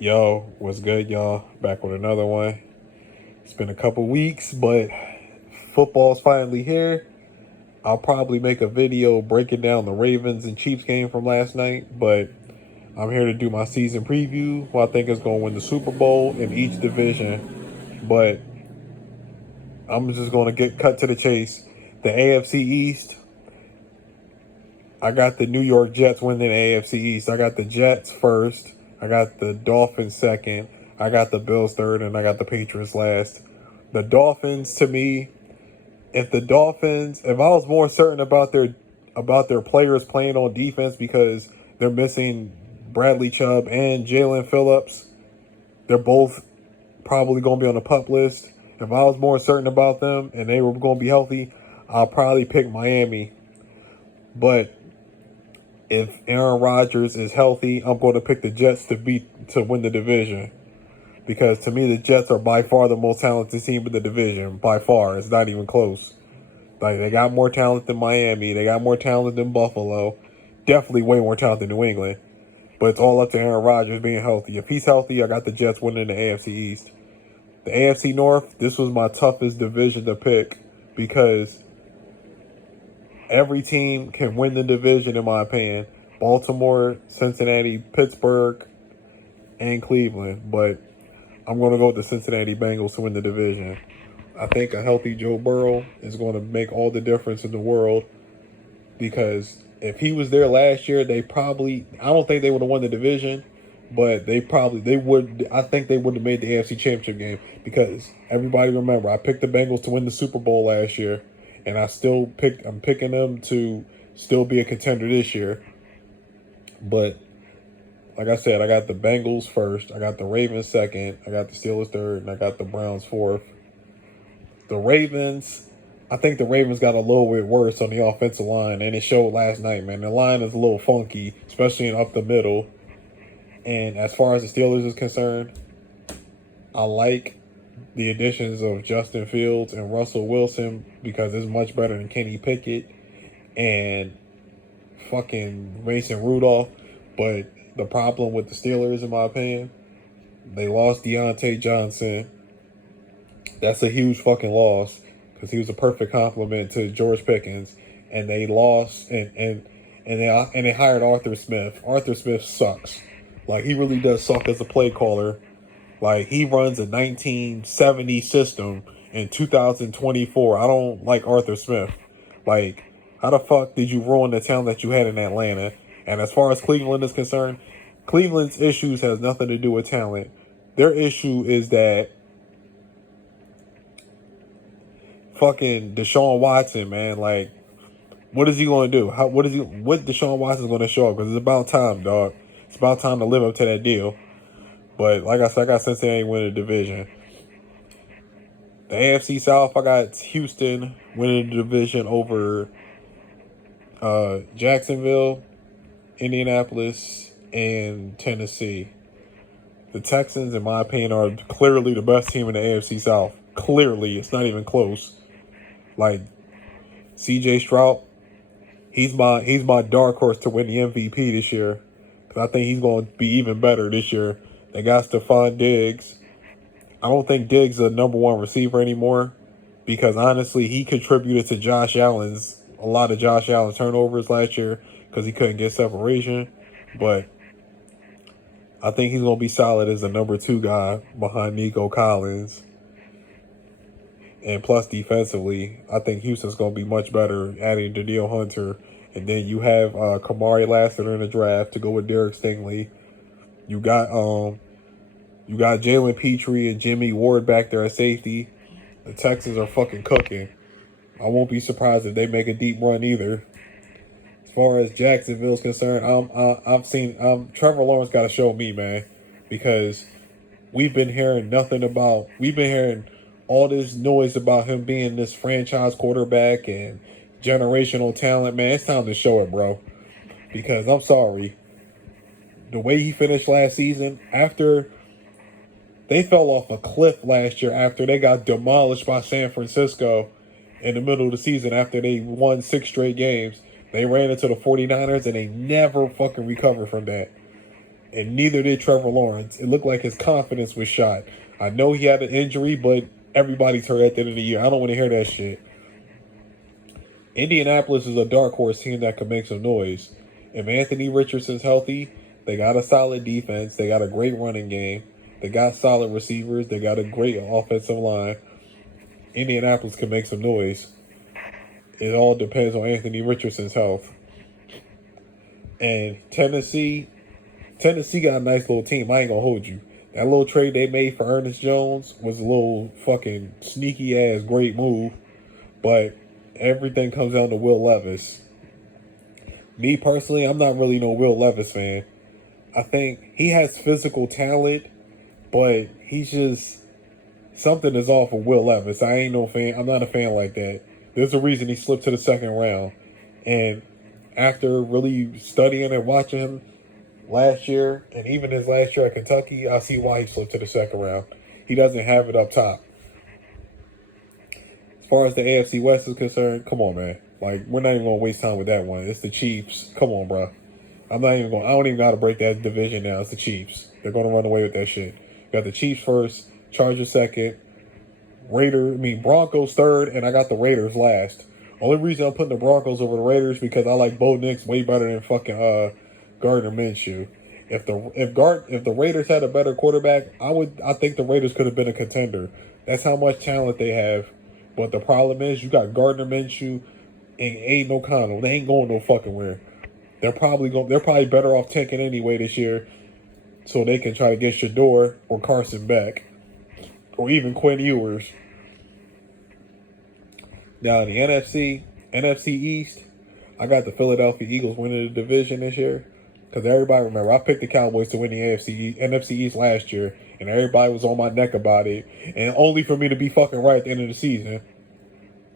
Yo, what's good, y'all? Back with another one. It's been a couple weeks, but football's finally here. I'll probably make a video breaking down the Ravens and Chiefs game from last night, but I'm here to do my season preview, who I think is going to win the Super Bowl in each division. But I'm just going to get cut to the chase. The AFC East, I got the New York Jets winning the AFC East. I got the Jets first. I got the Dolphins second. I got the Bills third, and I got the Patriots last. The Dolphins, to me, if I was more certain about their players playing on defense because they're missing Bradley Chubb and Jalen Phillips, they're both probably going to be on the PUP list. If I was more certain about them and they were going to be healthy, I'll probably pick Miami. But if Aaron Rodgers is healthy, I'm going to pick the Jets to win the division. Because to me, the Jets are by far the most talented team in the division. By far. It's not even close. Like, they got more talent than Miami. They got more talent than Buffalo. Definitely way more talent than New England. But it's all up to Aaron Rodgers being healthy. If he's healthy, I got the Jets winning the AFC East. The AFC North, this was my toughest division to pick because every team can win the division, in my opinion. Baltimore, Cincinnati, Pittsburgh, and Cleveland. But I'm going to go with the Cincinnati Bengals to win the division. I think a healthy Joe Burrow is going to make all the difference in the world because if he was there last year, I don't think they would have won the division, but they would. I think they would have made the AFC Championship game because everybody remember, I picked the Bengals to win the Super Bowl last year, and I'm picking them to still be a contender this year. But like I said, I got the Bengals first, I got the Ravens second, I got the Steelers third, and I got the Browns fourth. I think the Ravens got a little bit worse on the offensive line, and it showed last night, man. The line is a little funky, especially up the middle. And as far as the Steelers is concerned, I like the additions of Justin Fields and Russell Wilson because it's much better than Kenny Pickett and fucking Mason Rudolph. But the problem with the Steelers, in my opinion, they lost Deontay Johnson. That's a huge fucking loss because he was a perfect complement to George Pickens, and they lost and they hired Arthur Smith. Arthur Smith sucks. Like, he really does suck as a play caller. Like, he runs a 1970 system in 2024. I don't like Arthur Smith. Like, how the fuck did you ruin the talent that you had in Atlanta? And as far as Cleveland is concerned, Cleveland's issues has nothing to do with talent. Their issue is that fucking Deshaun Watson, man. Like, what is he going to do? What Deshaun Watson is going to show up? Because it's about time, dog. It's about time to live up to that deal. But like I said, I got Cincinnati winning the division. The AFC South, I got Houston winning the division over Jacksonville, Indianapolis, and Tennessee. The Texans, in my opinion, are clearly the best team in the AFC South. Clearly, it's not even close. Like, C.J. Stroud, he's my dark horse to win the MVP this year. Because I think he's going to be even better this year. They got Stephon Diggs. I don't think Diggs is a number one receiver anymore. Because honestly, he contributed to a lot of Josh Allen's turnovers last year. Because he couldn't get separation. But I think he's going to be solid as the number 2 guy behind Nico Collins. And plus, defensively, I think Houston's going to be much better adding Danielle Hunter. And then you have Kamari Lassiter in the draft to go with Derek Stingley. You got Jalen Petrie and Jimmy Ward back there at safety. The Texans are fucking cooking. I won't be surprised if they make a deep run either. As far as Jacksonville's concerned, Trevor Lawrence got to show me, man. Because we've been hearing all this noise about him being this franchise quarterback and generational talent, man. It's time to show it, bro. Because I'm sorry. The way he finished last season, after they fell off a cliff last year after they got demolished by San Francisco in the middle of the season after they won 6 straight games. They ran into the 49ers and they never fucking recovered from that. and neither did Trevor Lawrence. It looked like his confidence was shot. I know he had an injury, but everybody's hurt at the end of the year. I don't want to hear that shit. Indianapolis is a dark horse team that could make some noise. If Anthony Richardson's healthy, they got a solid defense. They got a great running game. They got solid receivers. They got a great offensive line. Indianapolis can make some noise. It all depends on Anthony Richardson's health. And Tennessee got a nice little team. I ain't gonna hold you. That little trade they made for Ernest Jones was a little fucking sneaky ass great move. But everything comes down to Will Levis. Me personally, I'm not really no Will Levis fan. I think he has physical talent, but he's just something is off with Will Levis. I ain't no fan. I'm not a fan like that. There's a reason he slipped to the second round. And after really studying and watching him last year, and even his last year at Kentucky, I see why he slipped to the second round. He doesn't have it up top. As far as the AFC West is concerned, come on, man. Like, we're not even going to waste time with that one. It's the Chiefs. Come on, bro. I don't even know how to break that division now. It's the Chiefs. They're going to run away with that shit. Got the Chiefs first, Chargers second, Broncos third, and I got the Raiders last. Only reason I'm putting the Broncos over the Raiders because I like Bo Nix way better than fucking Gardner Minshew. If the Raiders had a better quarterback, I think the Raiders could have been a contender. That's how much talent they have. But the problem is you got Gardner Minshew and Aiden O'Connell. They ain't going no fucking where. They're probably better off tanking anyway this year, so they can try to get Shador or Carson back, or even Quinn Ewers. Now in the NFC East, I got the Philadelphia Eagles winning the division this year. Because everybody remember, I picked the Cowboys to win the NFC East last year, and everybody was on my neck about it, and only for me to be fucking right at the end of the season.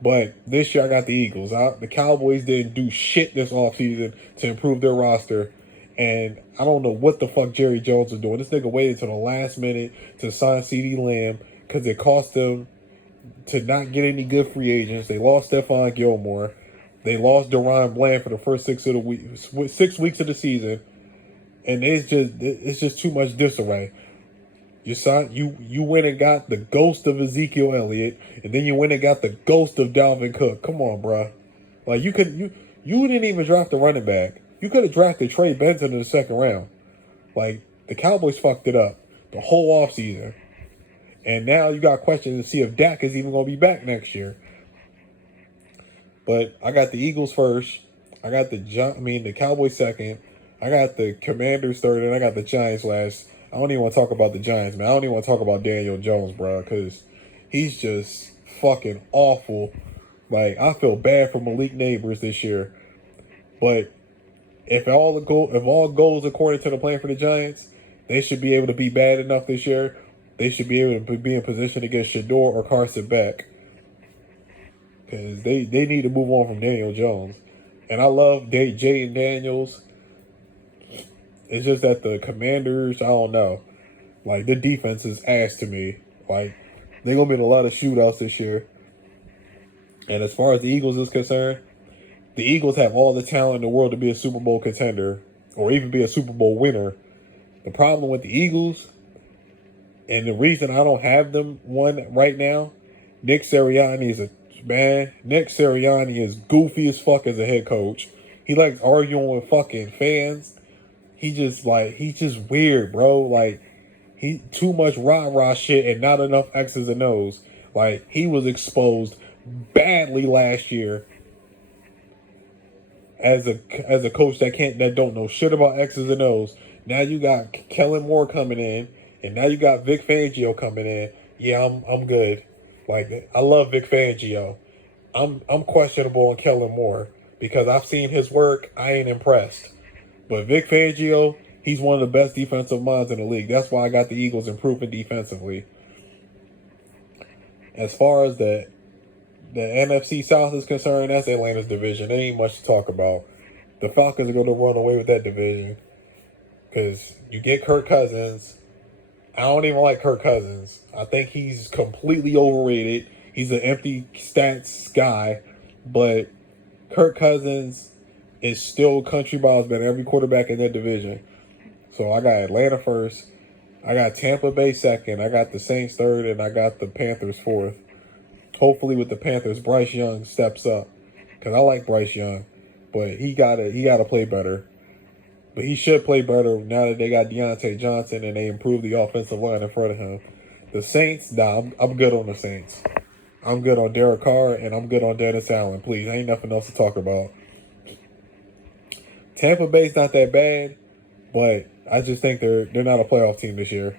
But this year I got the Eagles. The Cowboys didn't do shit this offseason to improve their roster, and I don't know what the fuck Jerry Jones is doing. This nigga waited till the last minute to sign CeeDee Lamb because it cost them to not get any good free agents. They lost Stephon Gilmore. They lost DaRon Bland for the first 6 weeks of the season, and it's just too much disarray. You went and got the ghost of Ezekiel Elliott, and then you went and got the ghost of Dalvin Cook. Come on, bro. Like you didn't even draft a running back. You could have drafted Trey Benson in the second round. Like the Cowboys fucked it up the whole offseason. And now you got questions to see if Dak is even going to be back next year. But I got the Eagles first. I got the Cowboys second. I got the Commanders third, and I got the Giants last. I don't even want to talk about the Giants, man. I don't even want to talk about Daniel Jones, bro, because he's just fucking awful. Like, I feel bad for Malik Neighbors this year. But if all goes according to the plan for the Giants, they should be able to be bad enough this year. They should be able to be in position to get Shador or Carson back. Because they need to move on from Daniel Jones. And I love Jaden Daniels. It's just that the Commanders, I don't know. Like, the defense is ass to me. Like, they're going to be in a lot of shootouts this year. And as far as the Eagles is concerned, the Eagles have all the talent in the world to be a Super Bowl contender or even be a Super Bowl winner. The problem with the Eagles, and the reason I don't have them one right now, Nick Sirianni is goofy as fuck as a head coach. He likes arguing with fucking fans. He's just weird, bro. Like, he too much rah-rah shit and not enough X's and O's. Like, he was exposed badly last year as a coach that don't know shit about X's and O's. Now you got Kellen Moore coming in, and now you got Vic Fangio coming in. Yeah, I'm good. Like, I love Vic Fangio. I'm questionable on Kellen Moore because I've seen his work. I ain't impressed. But Vic Fangio, he's one of the best defensive minds in the league. That's why I got the Eagles improving defensively. As far as the NFC South is concerned, that's Atlanta's division. There ain't much to talk about. The Falcons are going to run away with that division because you get Kirk Cousins. I don't even like Kirk Cousins. I think he's completely overrated. He's an empty stats guy, but Kirk Cousins is still country miles better than every quarterback in that division. So I got Atlanta first. I got Tampa Bay second. I got the Saints third, and I got the Panthers fourth. Hopefully, with the Panthers, Bryce Young steps up because I like Bryce Young, but he gotta play better. But he should play better now that they got Deontay Johnson and they improved the offensive line in front of him. The Saints, I'm good on the Saints. I'm good on Derek Carr and I'm good on Dennis Allen. Please, ain't nothing else to talk about. Tampa Bay's not that bad, but I just think they're not a playoff team this year.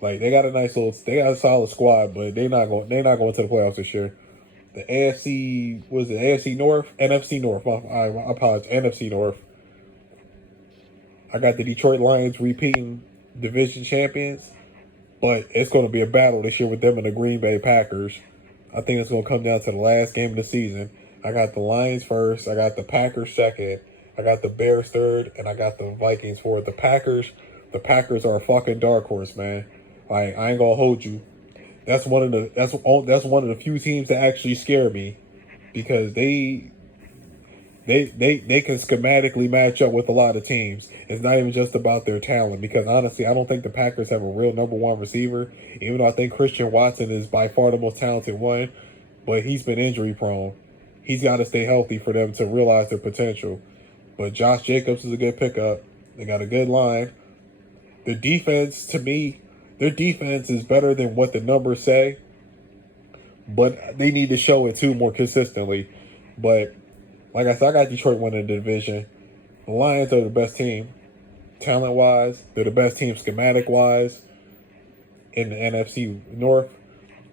Like they got a solid squad, but they're not going to the playoffs this year. The AFC was it AFC North, NFC North. I apologize, NFC North. I got the Detroit Lions repeating division champions, but it's going to be a battle this year with them and the Green Bay Packers. I think it's going to come down to the last game of the season. I got the Lions first. I got the Packers second. I got the Bears third, and I got the Vikings fourth. The Packers are a fucking dark horse, man. Like I ain't gonna hold you. That's one of the few teams that actually scare me because they can schematically match up with a lot of teams. It's not even just about their talent because honestly, I don't think the Packers have a real number one receiver, even though I think Christian Watson is by far the most talented one, but he's been injury prone. He's got to stay healthy for them to realize their potential. But Josh Jacobs is a good pickup. They got a good line. The defense, to me, their defense is better than what the numbers say, but they need to show it too more consistently. But like I said, I got Detroit winning the division. The Lions are the best team, talent-wise. They're the best team schematic-wise in the NFC North.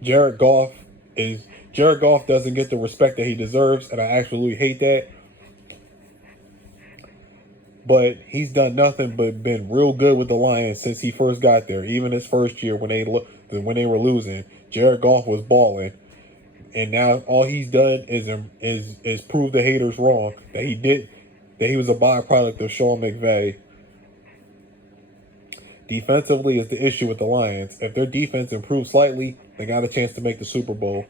Jared Goff doesn't get the respect that he deserves, and I absolutely hate that. But he's done nothing but been real good with the Lions since he first got there. Even his first year when they were losing, Jared Goff was balling. And now all he's done is prove the haters wrong that he was a byproduct of Sean McVay. Defensively is the issue with the Lions. If their defense improves slightly, they got a chance to make the Super Bowl.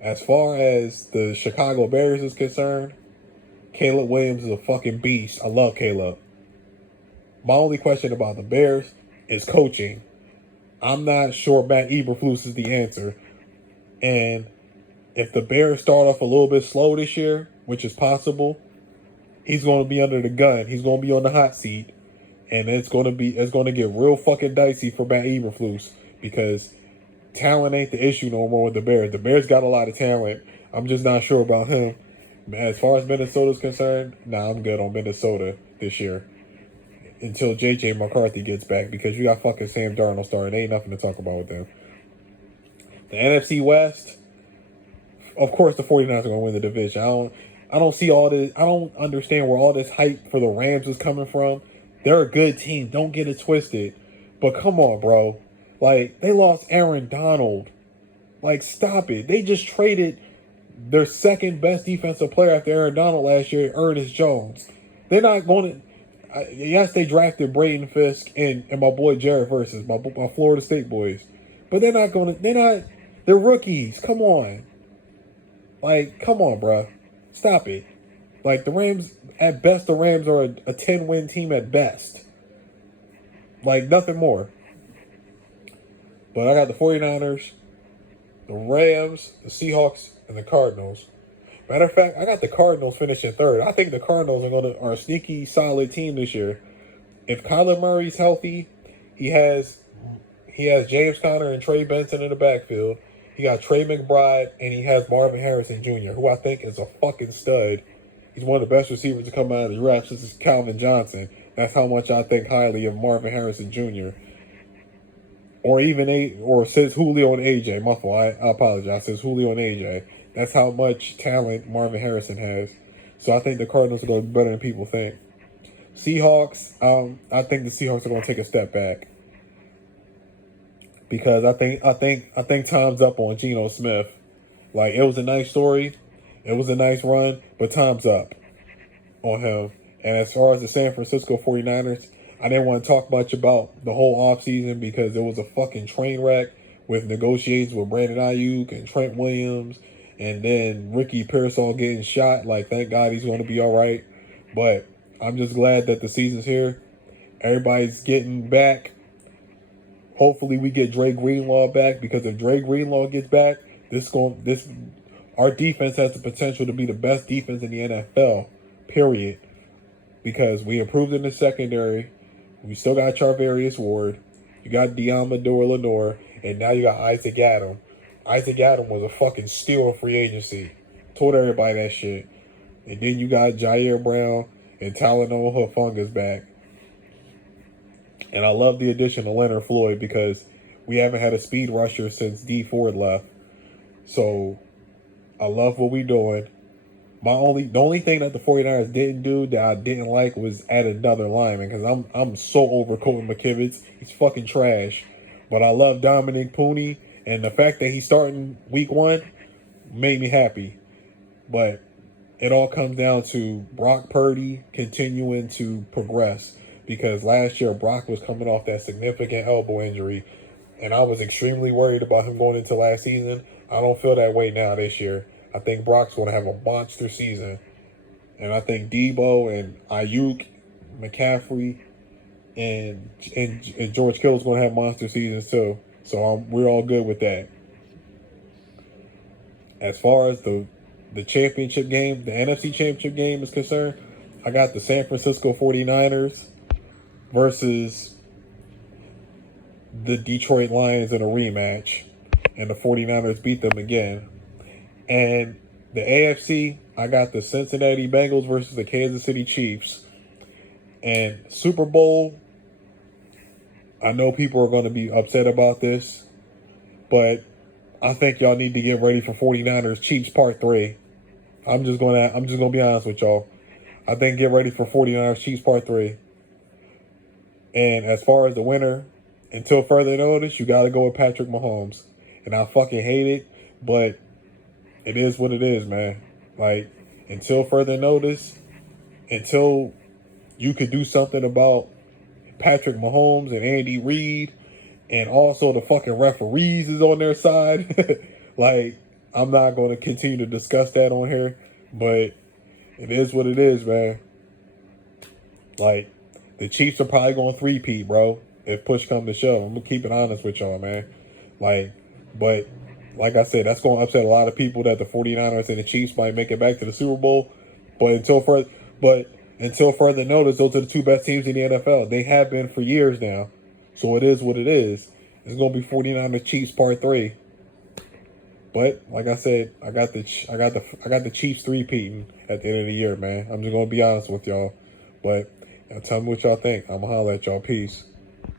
As far as the Chicago Bears is concerned, Caleb Williams is a fucking beast. I love Caleb. My only question about the Bears is coaching. I'm not sure Matt Eberflus is the answer. And if the Bears start off a little bit slow this year, which is possible, he's going to be under the gun. He's going to be on the hot seat. And it's going to get real fucking dicey for Matt Eberflus because talent ain't the issue no more with the Bears. The Bears got a lot of talent. I'm just not sure about him. As far as Minnesota's concerned, I'm good on Minnesota this year until J.J. McCarthy gets back because you got fucking Sam Darnold starting. There ain't nothing to talk about with them. The NFC West, of course, the 49ers are going to win the division. I don't see all this. I don't understand where all this hype for the Rams is coming from. They're a good team. Don't get it twisted. But come on, bro. Like, they lost Aaron Donald. Like, stop it. They just traded their second best defensive player after Aaron Donald last year, Ernest Jones. They're not going to. Yes, they drafted Braden Fisk and my boy Jared Versus, my Florida State boys. But they're not going to. They're rookies. Come on. Like, come on, bro. Stop it. Like, the Rams, at best, the Rams are a 10-win team at best. Like, nothing more. But I got the 49ers, the Rams, the Seahawks, and the Cardinals. Matter of fact, I got the Cardinals finishing third. I think the Cardinals are a sneaky, solid team this year. If Kyler Murray's healthy, he has James Conner and Trey Benson in the backfield. He got Trey McBride, and he has Marvin Harrison Jr., who I think is a fucking stud. He's one of the best receivers to come out of the draft since Calvin Johnson. That's how much I think highly of Marvin Harrison Jr. Or since Julio and AJ. My fault. I apologize. Since Julio and AJ. That's how much talent Marvin Harrison has. So I think the Cardinals are going to be better than people think. Seahawks, I think the Seahawks are going to take a step back. Because I think time's up on Geno Smith. Like, it was a nice story. It was a nice run, but time's up on him. And as far as the San Francisco 49ers, I didn't want to talk much about the whole offseason because it was a fucking train wreck with negotiations with Brandon Ayuk and Trent Williams and then Ricky Pearsall getting shot. Like, thank God he's going to be all right. But I'm just glad that the season's here. Everybody's getting back. Hopefully we get Dre Greenlaw back, because if Dre Greenlaw gets back, our defense has the potential to be the best defense in the NFL, period. Because we improved in the secondary. We still got Charvarius Ward. You got Deommodore Lenoir. And now you got Isaac Adam. Isaac Adam was a fucking steal of free agency. Told everybody that shit. And then you got Jair Brown and Talanoa Hufanga back. And I love the addition of Leonard Floyd, because we haven't had a speed rusher since D Ford left. So I love what we're doing. The only thing that the 49ers didn't do that I didn't like was add another lineman, because I'm so over Colton McKivitz. He's fucking trash. But I love Dominic Pooney, and the fact that he's starting week 1 made me happy. But it all comes down to Brock Purdy continuing to progress, because last year Brock was coming off that significant elbow injury, and I was extremely worried about him going into last season. I don't feel that way now this year. I think Brock's going to have a monster season. And I think Debo and Ayuk, McCaffrey, and George Kittle's going to have monster seasons too. So we're all good with that. As far as the championship game, the NFC championship game is concerned, I got the San Francisco 49ers versus the Detroit Lions in a rematch. And the 49ers beat them again. And the AFC, I got the Cincinnati Bengals versus the Kansas City Chiefs. And Super Bowl, I know people are going to be upset about this, but I think y'all need to get ready for 49ers Chiefs Part 3. I'm just gonna be honest with y'all. I think get ready for 49ers Chiefs Part 3. And as far as the winner, until further notice, you got to go with Patrick Mahomes. And I fucking hate it, but it is what it is, man. Like, until further notice, until you could do something about Patrick Mahomes and Andy Reid, and also the fucking referees is on their side. Like, I'm not going to continue to discuss that on here, but it is what it is, man. Like, the Chiefs are probably going to three-peat, bro, if push comes to shove. I'm going to keep it honest with y'all, man. Like, but like I said, that's going to upset a lot of people that the 49ers and the Chiefs might make it back to the Super Bowl. But until further notice, those are the two best teams in the NFL. They have been for years now. So it is what it is. It's going to be 49ers Chiefs Part 3. But like I said, I got the Chiefs three-peating at the end of the year, man. I'm just going to be honest with y'all. But tell me what y'all think. I'm going to holler at y'all. Peace.